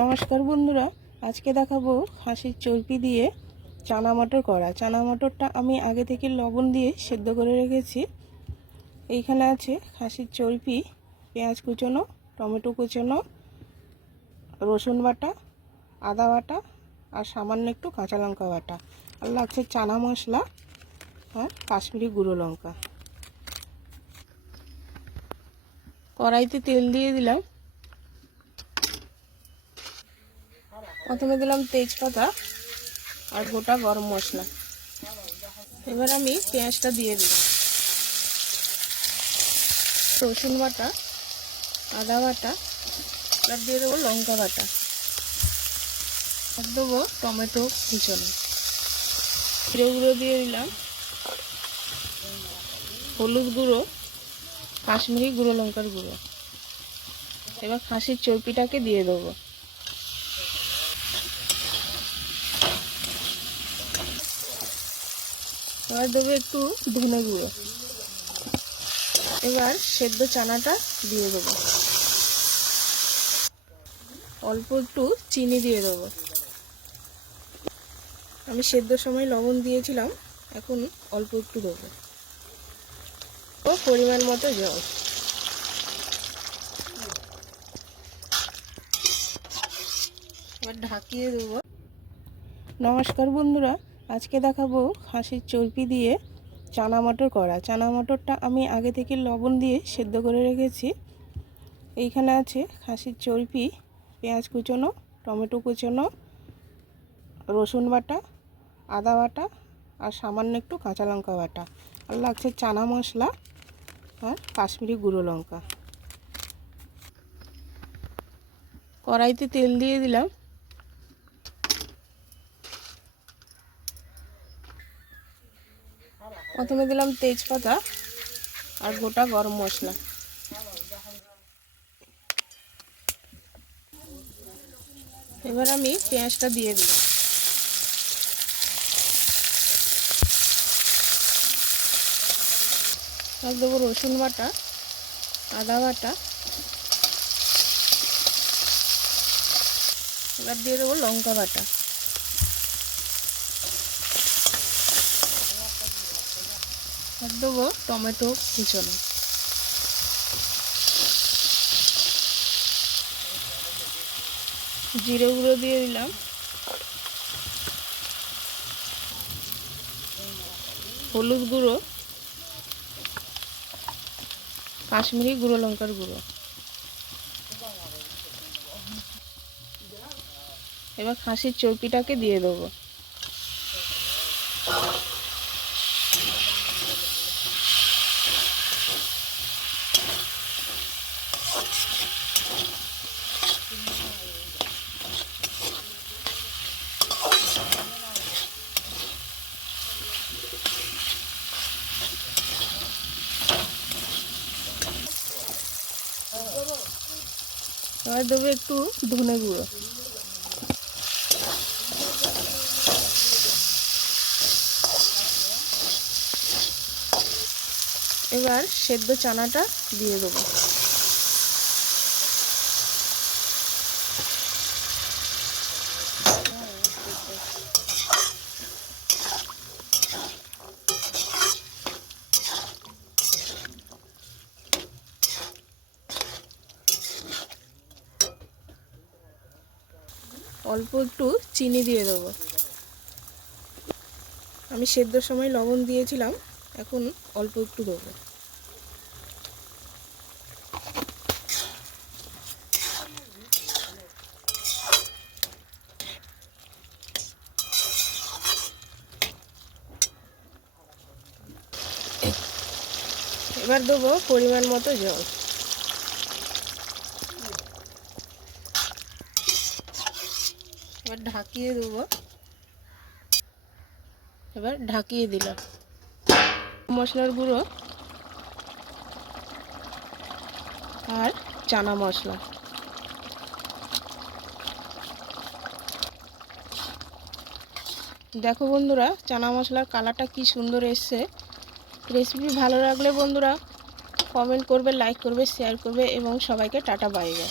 নমস্কার বন্ধুরা, আজকে দেখাবো খাসির চর্পি দিয়ে চানা মটর করা। চানা মটরটা আমি আগে থেকে লবণ দিয়ে সেদ্ধ করে রেখেছি। এইখানে আছে খাসির চর্পি পেঁয়াজ কুচোনো, টমেটো কুচোনো, রসুন বাটা, আদা বাটা আর সামান্য একটু কাঁচা লঙ্কা বাটা। আর লাগছে চানা মশলা আর কাশ্মীরি গুঁড়ো লঙ্কা। কড়াইতে তেল দিয়ে দিলাম। প্রথমে দিলাম তেজপাতা আর গোটা গরম মশলা। এবার আমি পেঁয়াজটা দিয়ে দিলাম। রসুন বাটা, আদা বাটা, আর দিয়ে দেবো লঙ্কা বাটা। আর দেবো টমেটো কুচনো। জিরে গুঁড়ো দিয়ে দিলাম। হলুদ গুঁড়ো, কাশ্মীরি গুঁড়ো, লঙ্কার গুঁড়ো। এবার খাসির চর্পিটাকে দিয়ে দেবো। এবার দেবো একটু ধনে গুঁড়ো। এবার সেদ্ধ চানাটা দিয়ে দেবো। অল্প একটু চিনি দিয়ে দেবো। আমি সেদ্ধ সময় লবণ দিয়েছিলাম, এখন অল্প একটু দেবো। ও পরিমাণ মতো জল। এবার ঢাকিয়ে দেবো। নমস্কার বন্ধুরা আজকে দেখাবো খাসির চর্পি দিয়ে চানা মটর করা। চানা মটরটা আমি আগে থেকে লবণ দিয়ে সেদ্ধ করে রেখেছি। এইখানে আছে খাসির চর্পি পেঁয়াজ কুচোনো, টমেটো কুচোনো, রসুন বাটা, আদা বাটা আর সামান্য একটু কাঁচা লঙ্কা বাটা। আর লাগছে চানা মশলা আর কাশ্মীরি গুঁড়ো লঙ্কা। কড়াইতে তেল দিয়ে দিলাম। প্রথমে দিলাম তেজপাতা আর গোটা গরম মশলা। এবার আমি পেঁয়াজটা দিয়ে দিলাম। আর দেবো রসুন বাটা, আদা বাটা। এবার দিয়ে দেবো লঙ্কা বাটা। আর দেবো টমেটো কুচনো জিরে গুঁড়ো দিয়ে দিলাম হলুদ গুঁড়ো কাশ্মীরি গুঁড়ো লঙ্কার গুঁড়ো এবার খাসির চর্পিটাকে দিয়ে দেবো এবার দেবো একটু ধনে গুঁড়ো। এবার সেদ্ধ চানাটা দিয়ে দেবো। অল্প একটু চিনি দিয়ে দেবো। আমি সেদ্ধর সময় লবণ দিয়েছিলাম, এখন অল্প একটু দেবো। এবার দেবো পরিমাণ মতো জল। এবার ঢাকিয়ে দেবো। এবার ঢাকিয়ে দিলাম। মশলার গুঁড়ো আর চানা মশলা। দেখো বন্ধুরা, চানা মশলার কালারটা কি সুন্দর এসছে। রেসিপি ভালো লাগলে বন্ধুরা, কমেন্ট করবে, লাইক করবে, শেয়ার করবে এবং সবাইকে টাটা বাইবে